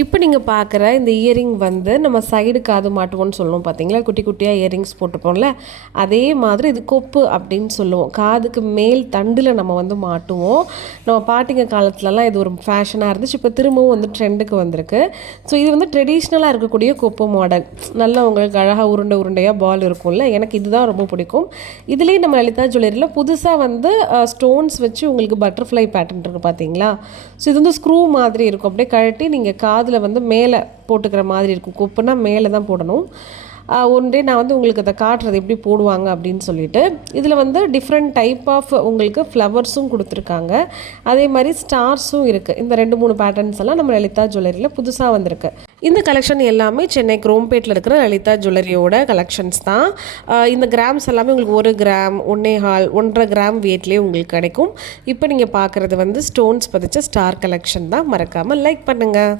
இப்போ நீங்கள் பார்க்குற இந்த இயரிங் வந்து நம்ம சைடு காது மாட்டுவோம்னு சொல்லுவோம் பார்த்தீங்களா, குட்டி குட்டியாக இயரிங்ஸ் போட்டுப்போம்ல, அதே மாதிரி இது கொப்பு அப்படின்னு சொல்லுவோம். காதுக்கு மேல் தண்டில் நம்ம வந்து மாட்டுவோம். நம்ம பாட்டிங்க காலத்துலலாம் இது ஒரு ஃபேஷனாக இருந்துச்சு. இப்போ திரும்பவும் வந்து ட்ரெண்டுக்கு வந்திருக்கு. ஸோ இது வந்து ட்ரெடிஷ்னலாக இருக்கக்கூடிய கொப்பு மாடல். நல்லா உங்களுக்கு அழகாக உருண்டையாக பால் இருக்கும்ல, எனக்கு இதுதான் ரொம்ப பிடிக்கும். இதுலேயே நம்ம லலிதா ஜுவல்லரியில் புதுசாக வந்து ஸ்டோன்ஸ் வச்சு உங்களுக்கு பட்டர்ஃப்ளை பேட்டர்ன் இருக்குது பார்த்தீங்களா. ஸோ இது வந்து ஸ்க்ரூ மாதிரி இருக்கும். அப்படியே கழட்டி நீங்கள் அதில் வந்து மேலே போட்டுக்கிற மாதிரி இருக்கும். கொப்புனா மேலே தான் போடணும். ஒன்றே நான் வந்து உங்களுக்கு அதை காட்டுறது எப்படி போடுவாங்க அப்படின்னு சொல்லிட்டு. இதில் வந்து டிஃப்ரெண்ட் டைப் ஆஃப் உங்களுக்கு ஃப்ளவர்ஸும் கொடுத்துருக்காங்க, அதே மாதிரி ஸ்டார்ஸும் இருக்குது. இந்த 2-3 பேட்டர்ன்ஸ் எல்லாம் நம்ம லலிதா ஜுவல்லரியில் புதுசாக வந்திருக்கு. இந்த கலெக்ஷன் எல்லாமே சென்னை குரோம்பேட்டில் இருக்கிற லலிதா ஜுவல்லரியோட கலெக்ஷன்ஸ் தான். இந்த கிராம்ஸ் எல்லாமே உங்களுக்கு 1 கிராம் 1.5 கிராம் வெயிட்லேயே உங்களுக்கு கிடைக்கும். இப்போ நீங்கள் பார்க்குறது வந்து ஸ்டோன்ஸ் பதிச்ச ஸ்டார் கலெக்ஷன் தான். மறக்காமல் லைக் பண்ணுங்கள்.